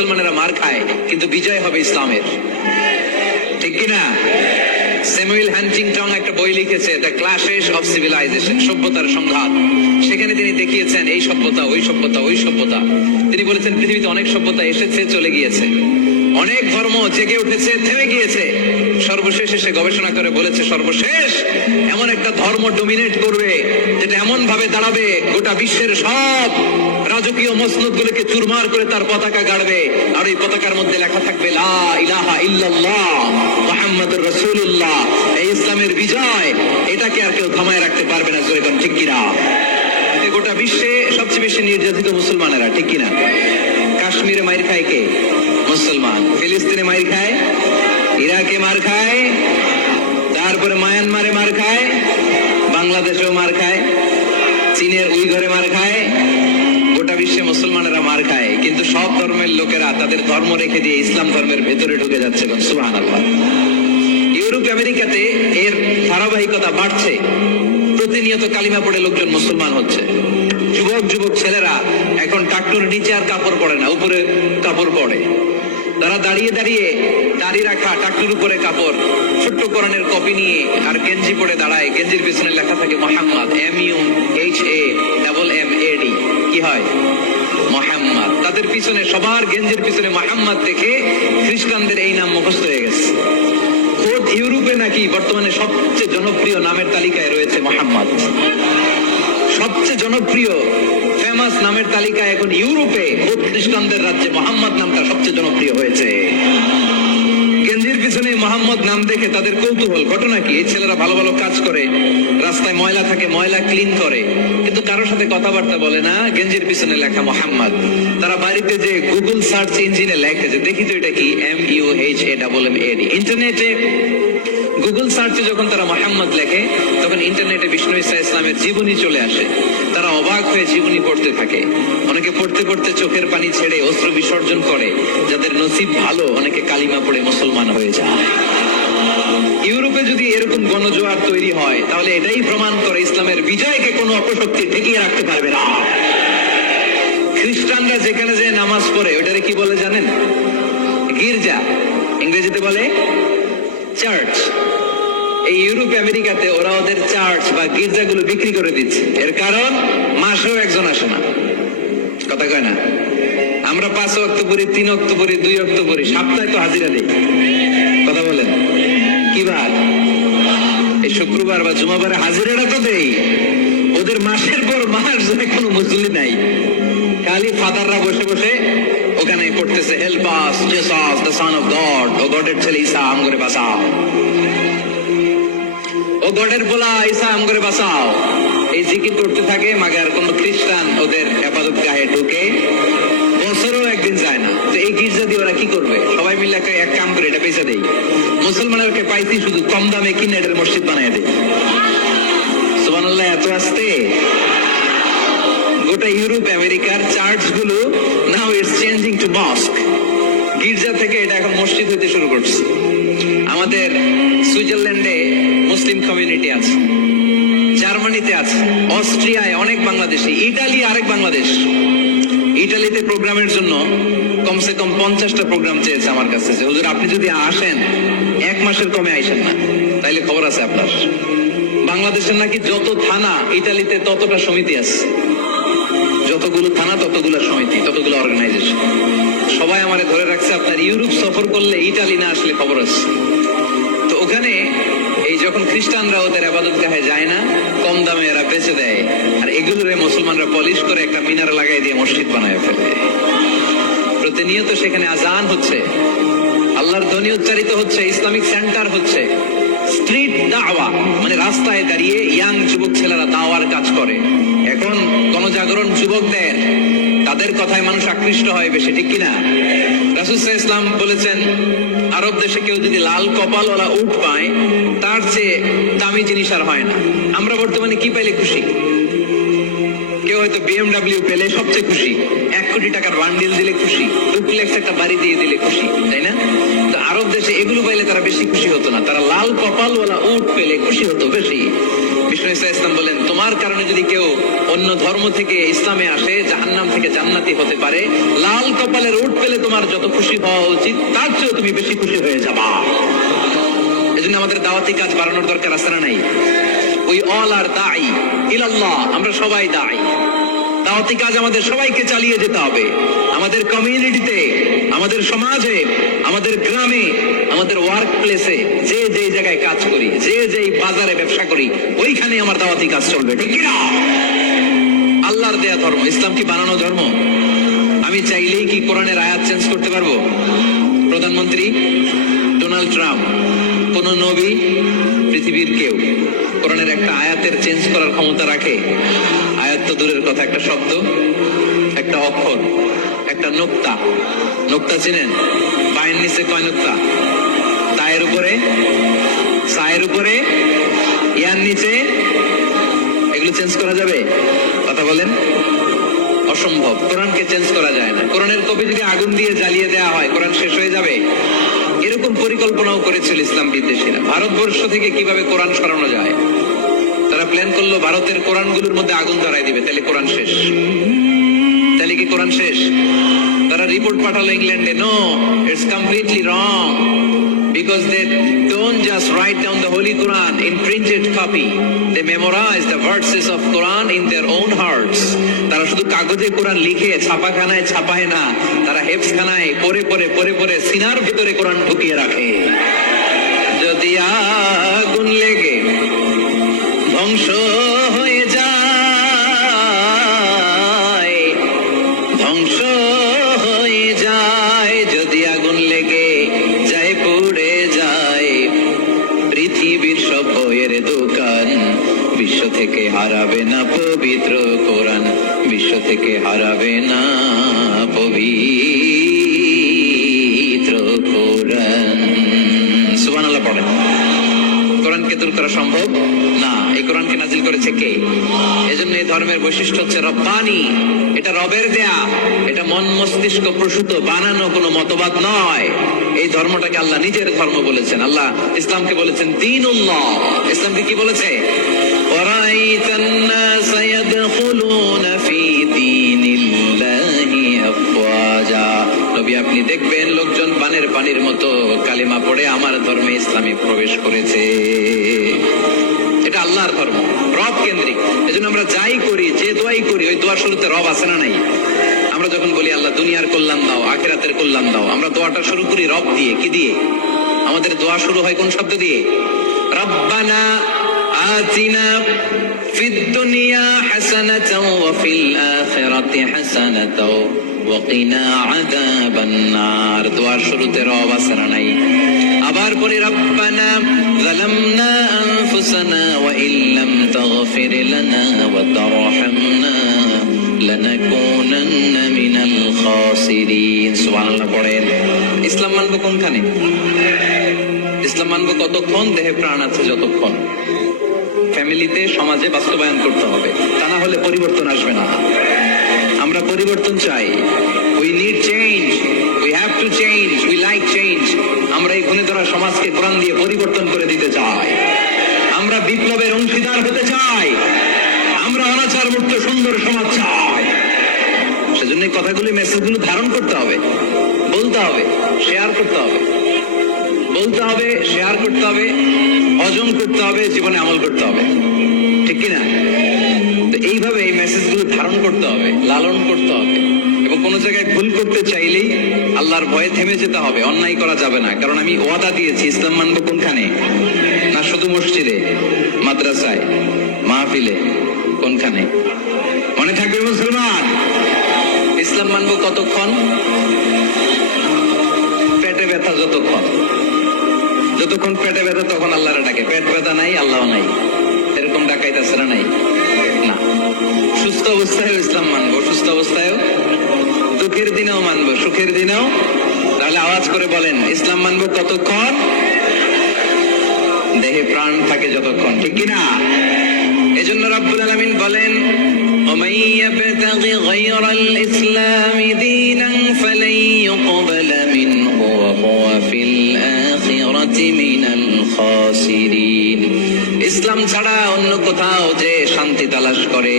মুসলমানেরা মার খায়, কিন্তু বিজয় হবে ইসলামের, ঠিক কিনা? স্যামুয়েল হান্টিংটন একটা বই লিখেছে, দ্য ক্ল্যাশেস অফ সিভিলাইজেশন, সভ্যতার সংঘাত। সেখানে তিনি দেখিয়েছেন এই সভ্যতা, ওই সভ্যতা, ওই সভ্যতা। তিনি বলেছেন পৃথিবীতে অনেক সভ্যতা এসেছে, চলে গিয়েছে, অনেক ধর্ম জেগে উঠেছে, থেমে গিয়েছে। সর্বশেষ এসে গবেষণা করে বলেছে, সর্বশেষ এমন একটা ধর্ম ডমিনেট করবে যেটা এমন ভাবে দাঁড়াবে গোটা বিশ্বের সব রাজকীয় মসনদ গুলোকে চুরমার করে তার পতাকা গাড়বে, আর এই পতাকার মধ্যে লেখা থাকবে লা ইলাহা ইল্লাল্লাহ মুহাম্মাদুর রাসূলুল্লাহ। এই ইসলামের বিজয়, এটাকে আর কেউ থামায় রাখতে পারবে না। জোরে কোন ঠিক কিনা? গোটা বিশ্বে সবচেয়ে বেশি নির্যাতিত মুসলমানেরা, ঠিক কিনা? কাশ্মীরে মাইর খায় কে? মুসলমান। ফিলিস্তিনে মাইর খায়, ইরাকে মার খায়, তারপরে মায়ানমারে মার খায়, বাংলাদেশেও মার খায়, চীনের উইঘরে মার খায়, গোটা বিশ্বে মুসলমানেরা মার খায়। কিন্তু সব ধর্মের লোকেরা তাদের ধর্ম রেখে দিয়ে ইসলাম ধর্মের ভেতরে ঢুকে যাচ্ছে। সুবহানাল্লাহ। ইউরোপ আমেরিকাতে এর ধারাবাহিকতা বাড়ছে, প্রতিনিয়ত কালিমা পড়ে লোকজন মুসলমান হচ্ছে। যুবক যুবক ছেলেরা এখন টাকটুর নিচে আর কাপড় পরে না, উপরে কাপড় পরে। তারা দাঁড়িয়ে দাঁড়িয়ে দাড়ি রাখা, টাকটুর উপরে কাপড়, ছোট্ট কোরআনের কপি নিয়ে আর গেঞ্জি পরে দাঁড়ায়। গেঞ্জির পিছনে লেখা থাকে মোহাম্মদ, MUHAMMAD। কি হয়? মোহাম্মদ। তাদের পিছনে, সবার গেঞ্জির পিছনে মোহাম্মদ দেখে খ্রিস্টানদের এই নাম মুখস্থ হয়ে গেছে। খোদ ইউরোপে নাকি বর্তমানে সবচেয়ে জনপ্রিয় নামের তালিকায় রয়েছে মোহাম্মদ। সবচেয়ে জনপ্রিয় ফেমাস নামের তালিকায় এখন ইউরোপে খোদ খ্রিস্টানদের রাজ্যে মোহাম্মদ নামটা সবচেয়ে জনপ্রিয় হয়েছে। গেঞ্জির পিছনে মোহাম্মদ নাম দেখে তাদের কৌতূহল। ঘটনা কি? এই ছেলেরা ভালো ভালো কাজ করে, রাস্তায় ময়লা থাকে, ময়লা ক্লিন করে, কিন্তু কারোর সাথে কথাবার্তা বলে না। গেঞ্জির পিছনে লেখা মোহাম্মদ। তারা বাড়িতে যে গুগল সার্চ ইঞ্জিনে লেখে যে দেখি তো এটা কি, MUHAMMAD। ইন্টারনেটে গুগল সার্চে যখন তারা মোহাম্মদ লেখে, তখন ইন্টারনেটে বিষ্ণু ঈসা ইসলামের জীবনী চলে আসে। তারা অবাক হয়ে জীবনী পড়তে থাকে। অনেকে পড়তে পড়তে চোখের পানি ছেড়ে অস্ত্র বিসর্জন করে। যাদের নসিব ভালো, অনেকে কালিমা পড়ে মুসলমান হয়ে যায়। ইউরোপে যদি এরকম গণজোয়ার তৈরি হয়, তাহলে এটাই প্রমাণ করে ইসলামের বিজয়কে কোনো অপশক্তি ঠেকিয়ে রাখতে পারবে না। খ্রিস্টানরা যেখানে যে নামাজ পড়ে, ওটারে কি বলে জানেন? গির্জা। ইংরেজিতে বলে চার্চ। এই ইউরোপ আমেরিকাতে ওরা ওদের চার্চ বা গির্জাগুলো বিক্রি করে দিচ্ছে। এর কারণ মাসেও একজন আসে না। কথা কয় না? আমরা 5 ওয়াক্ত পড়ি, 3 ওয়াক্ত পড়ি, 2 ওয়াক্ত পড়ি, সপ্তাহে তো হাজিরা দিই। কথা বলেন, কি বার? এই শুক্রবার বা জুমাবারে হাজিরাটা তো দেই। ওদের মাসের পর মাস ধরে কোনো মুসল্লি নাই, খালি ফাদাররা বসে বসে ওখানে পড়তেছে help us Jesus the son of God, ও গডের ছেলে ঈসা আমগরে বাঁচাও, ও গডের বলা ঈসা আমগরে বাঁচাও। এই জিকির করতে থাকে। মাগার কোন খ্রিস্টান ওদের ইবাদত গাহে ঢুকে বছরও একদিন যায় না। তো এই গির্জা দিয়ে ওরা কি করবে? সবাই মিলে এক কাম করে এটা পয়সা দেই, মুসলমানদেরকে পাইছি শুধু কম দামে কিনে এটার মসজিদ বানায় দেয়। সুবহানাল্লাহ। এত আসতে গোটা ইউরোপ আমেরিকার চার্চ গুলো নাও ইটস চেঞ্জিং টু মস্ক। গির্জা থেকে এটা এখন মসজিদ হইতে শুরু করছে। আমাদের সুইজারল্যান্ডে মুসলিম কমিউনিটি আছে, জার্মানিতে আছে, অস্ট্রিয়ায় অনেক বাংলাদেশি, ইটালি আরেক বাংলাদেশ। ইটালিতে প্রোগ্রামের জন্য কমসে কম 50টা প্রোগ্রাম চেয়েছে আমার কাছে, যে হুজুর আপনি যদি আসেন 1 মাসের কমে আইসেন না, তাইলে খবর আছে আপনার। বাংলাদেশের নাকি যত থানা ইটালিতে ততটা সমিতি আছে, যতগুলো থানা ততগুলো সমিতি, ততগুলো অর্গানাইজেশন। সবাই আমারে ধরে রাখছে আপনার ইউরোপ সফর করলে ইটালি না আসলে খবর আছে। তো ওখানে এই যখন খ্রিস্টানরা ওদের ইবাদত গাহে যায় না, কম দামে এরা বেচে দেয়, আর এগুলোরে মুসলমানরা পলিশ করে একটা মিনার লাগাই দিয়ে মসজিদ বানায় ফেলে। প্রতিনিয়ত সেখানে আজান হচ্ছে, আল্লাহর ধ্বনি উচ্চারিত হচ্ছে, ইসলামিক সেন্টার হচ্ছে। স্ট্রিট দাওয়া মানে রাস্তায় দাঁড়িয়ে ইয়াং যুবক ছেলেরা দাওয়ার কাজ করে। এখন গণজাগরণ যুবকদের, তাদের কথায় মানুষ আকৃষ্ট হয় বেশি, ঠিক কিনা? রাসূল সাল্লাল্লাহু আলাইহি ওয়াসাল্লাম বলেছেন, আরব দেশে কেউ যদি লাল কপালওয়ালা উট পায়, তার চেয়ে দামি জিনিস আর হয় না। আমরা বর্তমানে কি পাইলে খুশি? কেউ হয়তো BMW পেলে সবচেয়ে খুশি, 1 কোটি টাকার বান্ডিল দিলে খুশি, ডুপ্লেক্স একটা বাড়ি দিয়ে দিলে খুশি, তাই না? তো আরব দেশে এগুলো পাইলে তারা বেশি খুশি হতো না, তারা লাল কপালওয়ালা উট পেলে খুশি হতো বেশি। বিষ্ণু ঈসা ইসলাম বলেন, তোমার কারণে যদি কেউ অন্য ধর্ম থেকে ইসলামে আসে, জাহান্নাম থেকে জান্নাতি হতে পারে। লাল কপালের উট পেলে তোমার যত খুশি হওয়া উচিত তার চেয়েও তুমি বেশি খুশি হয়ে যাবা। এজন্য আমাদের দাওয়াতি কাজ বাড়ানোর দরকার আছে না নাই? উই অল আর দাঈ ইলাল্লাহ, আমরা সবাই দাঈ। দাওয়াতি কাজ আমাদের সবাইকে চালিয়ে যেতে হবে। আমাদের কমিউনিটিতে, আমাদের সমাজে, আমাদের গ্রামে, আমাদের ওয়ার্ক প্লেসে, যে যে জায়গায় কাজ করি, যে যে বাজারে ব্যবসা করি, ওইখানে আমার দাওয়াতি কাজ চলবে, ঠিক কিনা? আল্লাহর দেয়া ধর্ম, ইসলাম কি বানানো ধর্ম? আমি চাইলেই কি কোরআনের আয়াত চেঞ্জ করতে পারবো? প্রধানমন্ত্রী ডোনাল্ড ট্রাম্প, কোন নবী, পৃথিবীর কেউ কোরআনের একটা আয়াতের চেঞ্জ করার ক্ষমতা রাখে? আয়াত তো দূরের কথা, একটা শব্দ, একটা অক্ষর, একটা নোক্তা। নোক্তা চিনেন? পায়ের নিচে কয় নোক্তা? তায়ের উপরে, সায়ের উপরে, ইয়ার নিচে। এগুলো চেঞ্জ করা যাবে? কথা বলেন। অসম্ভব। কোরআনকে চেঞ্জ করা যায় না। কোরআনের কপি যদি আগুন দিয়ে জ্বালিয়ে দেওয়া হয়, কোরআন শেষ হয়ে যাবে। এরকম পরিকল্পনাও করেছিল ইসলাম বিদ্বেষীরা, ভারতবর্ষ থেকে কিভাবে কোরআন সরানো যায়। তারা প্ল্যান করলো ভারতের কোরআনগুলোর মধ্যে আগুন ধরাই দিবে, তাহলে কোরআন শেষ। তাহলে কি কোরআন শেষ? তারা রিপোর্ট পাঠালো ইংল্যান্ডে, no, it's completely wrong, because they don't just write down the Holy Quran in printed copy, they memorize the verses of Quran in their own hearts. তারা শুধু কাগজে কোরআন লিখে ছাপাখানায় ছাপায় না, তারা হেফজখানায় পড়ে পড়ে পড়ে পড়ে সিনার ভিতরে কোরআন ঢুকিয়ে রাখে। যদি আগুন লেগে ধ্বংস হয়ে যায়, ধ্বংস হয়ে যায়, যদি আগুন লেগে যায়, পুড়ে যায় পৃথিবীর সব বইয়ের দোকান, বিশ্ব থেকে হারাবে না পবিত্র কোরআন, বিশ্ব থেকে হারাবে না পবিত্র কোরআন। সুবহানাল্লাহ পড়েন। কোরআনকে দূর করা সম্ভব না। এই কোরআনকে নাজিল করেছে কে? এজন্য এই ধর্মের বৈশিষ্ট্য হচ্ছে রব্বানি। এটা রবের দেয়া, এটা মন মস্তিষ্ক প্রসূত বানানো কোনো মতবাদ নয়। এই ধর্মটাকে আল্লাহ নিজের ধর্ম বলেছেন। আল্লাহ ইসলামকে বলেছেন দীনুল্লাহ। ইসলামকে কি বলেছে? ওয়ারাইতান নাস ইয়াদখুলুনা ফি দীনিল্লাহি আফওয়াজা। নবী আপনি দেখবেন লোকজন পানের পানির মতো কালিমা পড়ে আমার ধর্মে ইসলামে প্রবেশ করেছে। এটা আল্লাহর ধর্ম, রব কেন্দ্রিক। এজন্য আমরা যাই করি, যে দোয়াই করি, ওই দোয়ার শুরুতে রব আছে না নাই? আমরা যখন বলি আল্লাহ দুনিয়ার কল্যাণ দাও, আখিরাতের কল্যাণ দাও, আমরা দোয়াটা শুরু করি রব দিয়ে। কি দিয়ে? আমাদের দোয়া শুরু হয় কোন শব্দ দিয়ে? রব্বানা আতিনা ফিদ দুনিয়া হাসানাতাও ওয়া ফিল আখিরাতি হাসানাতাও ওয়া কিনা আযাবান নার। দোয়ার শুরুতে রব আছে না নাই? আবার পরে রব্বানা যালামনা আনফুসানা ওয়া ইল্লাম তাগফির লানা ওয়া তারহামনা লানাকুনান্না মিনাল খাসিরিন। সুবহানাল্লাহ পড়েন। ইসলাম মানবো কোনখানে? ইসলাম মানবো কতক্ষণ? দেহে প্রাণ আছে যতক্ষণ। ফ্যামিলিতে, সমাজে বাস্তবায়ন করতে হবে, তা না হলে পরিবর্তন আসবে না। আমরা পরিবর্তন চাই। We need change, we have to change, we like change. আমরা এই গুণে ধরা সমাজকে কোরআন দিয়ে পরিবর্তন করে দিতে চাই। আমরা বিপ্লবের অংশীদার হতে চাই। আমরা অনাচার মুক্ত সুন্দর সমাজ চাই। সেজন্য কথাগুলি, মেসেজগুলো ধারণ করতে হবে, বলতে হবে, শেয়ার করতে হবে, বলতে হবে, শেয়ার করতে হবে, হজম করতে হবে, জীবনে আমল করতে হবে, ঠিক কিনা? তো এইভাবে এই মেসেজগুলো ধারণ করতে হবে, লালন করতে হবে। এবং কোন জায়গায় ভুল করতে চাইলেই আল্লাহর ভয়ে থেমে যেতে হবে, অন্যায় করা যাবে না। কারণ আমি ওয়াদা দিয়েছি, ইসলাম মানবো কোনখানে? না শুধু মসজিদে, মাদ্রাসায়, মাহফিলে, কোনখানে? মনে থাকবে মুসলমান। ইসলাম মানবো কতক্ষণ? পেটে ব্যথা যতক্ষণ। যতক্ষণ পেটে ব্যথা তখন আল্লাহরে ডাকে। পেট ব্যথা নাই, আল্লাহ নাই, এরকম ডাকাইতেছে না? নাই না। সুস্থ অবস্থায় ইসলাম মানবো, অসুস্থ অবস্থায়ও, দুঃখের দিনেও মানবো, সুখের দিনেও। তাহলে আওয়াজ করে বলেন, ইসলাম মানবো কতক্ষণ? দেহে প্রাণ থাকে যতক্ষণ, ঠিক কিনা? এজন্য রাব্বুল আলামিন বলেন, ومن يبتغ غير الإسلام دينا فلن يقبل منه وهو في الآخرة من الخاسرين। ইসলাম ছাড়া অন্য কোথাও যে শান্তি তালাশ করে,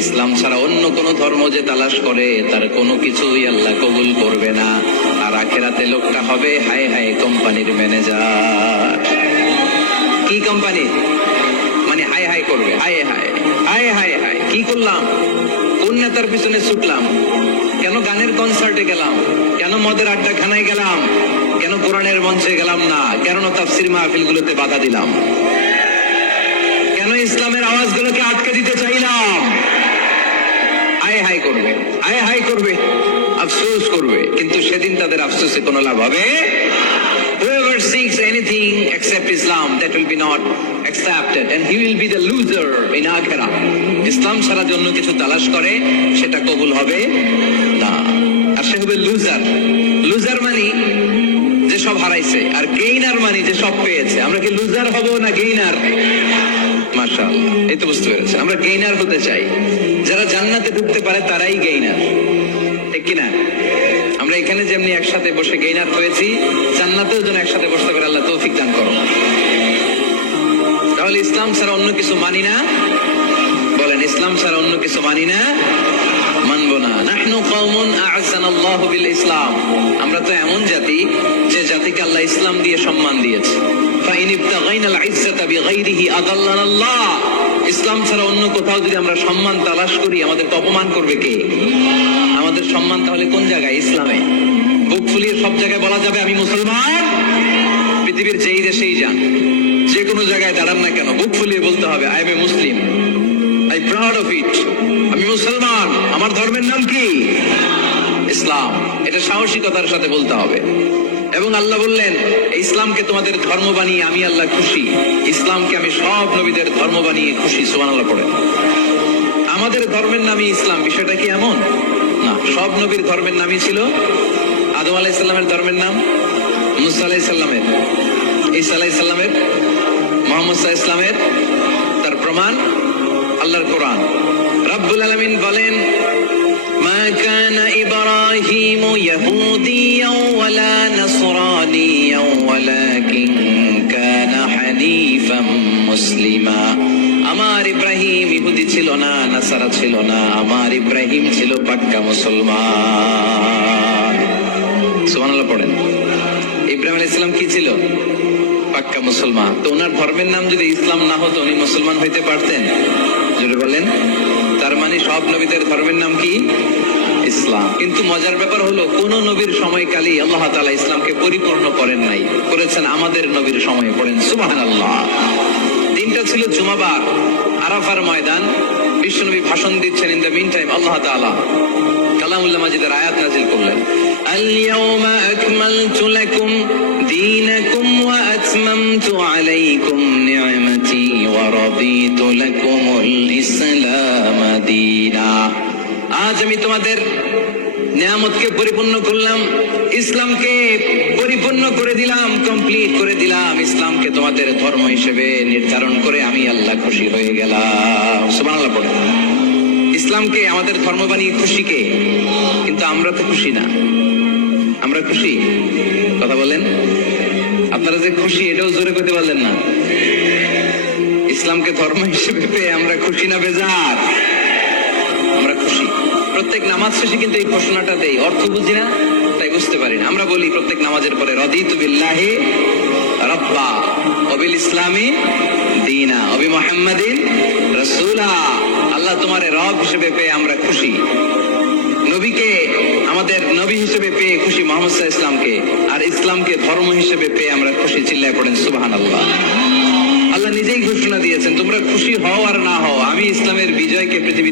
ইসলাম ছাড়া অন্য কোন ধর্ম যে তালাশ করে, তার কোনো কিছুই আল্লাহ কবুল করবে না। আর আখিরাতে লোকটা হবে হায় হায় কোম্পানির ম্যানেজার। কি কোম্পানি? মানে হায় হায় করবে, হায় হায় হায় হায় হায়, কি করলাম, কোন নেতার পিছনে ছুটলাম, কেন গানের কনসার্টে গেলাম, কেন মদের আড্ডাখানায় গেলাম, কেন কোরআনের মঞ্চে গেলাম না, কেন তাফসীর মাহফিল গুলোতে বাধা দিলাম, কেন ইসলামের আওয়াজগুলোকে আটকে দিতে চাইলাম। হায় হায় করবে, হায় হায় করবে, আফসোস করবে, কিন্তু সেদিন তাদের আফসোসে কোনো লাভ হবে। Whoever seeks anything except Islam, that will be not accepted, and he will be the loser in akhirah. ইসলাম ছাড়া অন্য কিছু তালাশ করে, সেটা কবুল হবে না, আর সে হবে লুজার। লুজার মানে যে সব হারাইছে, আর গেইনার মানে যে সব পেয়েছে। আমরা কি লুজার হব না গেইনার? মাশাআল্লাহ, এই তো বুঝতে পেরেছে, আমরা গেইনার হতে চাই। যারা জান্নাতে ঢুকতে পারে তারাই গেইনার, ঠিক কিনা? আমরা এখানে যেমনি একসাথে বসে গেইনার হয়েছি, জান্নাতেও যেন একসাথে বসতে পারে, আল্লাহ তৌফিক দান করো। তাহলে ইসলাম ছাড়া অন্য কিছু মানি না, বলেন ইসলাম ছাড়া অন্য কিছু মানি না, মানবো না। নাহনু কওমুন আ'আযানাল্লাহু বিল ইসলাম, আমরা তো এমন জাতি যে জাতিকে আল্লাহ ইসলাম দিয়ে সম্মান দিয়েছে। ফাইন ইবতাগাইনাল ইজ্জাতা বিগাইরিহি আযাল্লানাল্লাহ, ইসলাম ছাড়া অন্য কোথাও যদি আমরা সম্মান তালাশ করি, আমাদেরকে অপমান করবে কে? আমাদের সম্মান তাহলে কোন জায়গায়? ইসলামে। বুক ফুলিয়ে সব জায়গায় বলা যাবে আমি মুসলমান। পৃথিবীর যেই দেশেই যান, যে কোনো জায়গায় দাঁড়ান না কেন, বুক ফুলিয়ে বলতে হবে I M A Muslim, I proud of it, আমি মুসলমান, আমার ধর্মের নাম কি? ইসলাম। এটা সাহসিকতার সাথে বলতে হবে। এবং আল্লাহ বললেন ইসলামকে তোমাদের ধর্ম বানিয়ে আমি আল্লাহ খুশি, ইসলামকে আমি সব নবীদের ধর্ম বানিয়ে খুশি। সুবহানাল্লাহ পড়ে। আমাদের ধর্মের নামই ইসলাম, বিষয়টা কি এমন না? সব নবীর ধর্মের নামই ছিল। আদম আলাইহিস সালামের ধর্মের নাম, মুসা আলাইহিস সালামের, ঈসা আলাইহিস সালামের, মুহাম্মদ সাল্লাল্লাহু আলাইহি ওয়াসাল্লামের। তার প্রমাণ আল্লাহর কোরআন। রব্বুল আলামিন বলেন মা কানা ইব্রাহিমু ইয়াহুদিয়াও ওয়ালা নাসরানিয়াও ওয়ালাকিন কানা হানিফাম মুসলিমা। আমার ইব্রাহিম ইহুদি ছিল না, নাসারা ছিল না, আমার ইব্রাহিম ছিল পাক্কা মুসলমান। সুবহানাল্লাহ পড়েন। ইব্রাহিম আলাইহিস সালাম কি ছিল? পাক্কা মুসলমান। তো ওনার ধর্মের নাম যদি ইসলাম না হতো, উনি মুসলমান হইতে পারতেন? জোরে বলেন। তার মানে সব নবীদের ধর্মের নাম কি? ইসলাম। কিন্তু মজার ব্যাপার হলো, কোন নবীর সময়কালেই আল্লাহ তাআলা ইসলামকে পরিপূর্ণ করেন নাই, করেছেন আমাদের নবীর সময়ে। পড়েন সুবহানাল্লাহ। দিনটা ছিল জুমাবার, আরাফার ময়দান। বিশ্বনবী ভাষণ দিচ্ছেন, ইন দ্য মিন টাইম আল্লাহ তাআলা কালামুল্লাহ মাজিদের আয়াত নাযিল করলেন। আল ইয়াউমা আকমালতু লাকুম দীনাকুম ওয়া আতমামতু আলাইকুম নি'মাতি ওয়া রাদিতু লাকুমুল ইসলাম দীনা। আজ আমি তোমাদের নিয়ামতকে পরিপূর্ণ করলাম, ইসলামকে পরিপূর্ণ করে দিলাম, কমপ্লিট করে দিলাম। ইসলামকে তোমাদের ধর্ম হিসেবে নির্ধারণ করে আমি আল্লাহ খুশি হয়ে গেলাম। সুবহানাল্লাহ পড়ে। ইসলামকে আমাদের ধর্ম বানিয়ে খুশি কে? কিন্তু আমরা তো খুশি না। আমরা খুশি? কথা বলেন। আপনারা যে খুশি এটাও জোরে করতে পারলেন না। ইসলামকে ধর্ম হিসেবে পেয়ে আমরা খুশি না বেজার? আমরা খুশি। প্রত্যেক নামাজ শেষে কিন্তু এই ঘোষণাটা দেই, অর্থ বুঝি না তাই বুঝতে পারি না। আমরা বলি প্রত্যেক নামাজের পরে রাদিতু বিল্লাহি রাব্বা ওয়া বিল ইসলামি দীনা ওয়া বি মুহাম্মাদিন রাসূলা। আল্লাহ তোমারে রব হিসেবে পেয়ে আমরা খুশি, নবীকে আমাদের নবী হিসেবে পেয়ে খুশি, মুহাম্মদ সাল্লাল্লাহু আলাইহি ওয়াসাল্লামকে, আর ইসলামকে ধর্ম হিসেবে পেয়ে আমরা খুশি। চিল্লায় পড়েন সুবহানাল্লাহ। আল্লাহ নিজেই ঘোষণা দিয়েছেন তোমরা খুশি হও আর না হও, আমি ইসলামের বিজয়কে পৃথিবী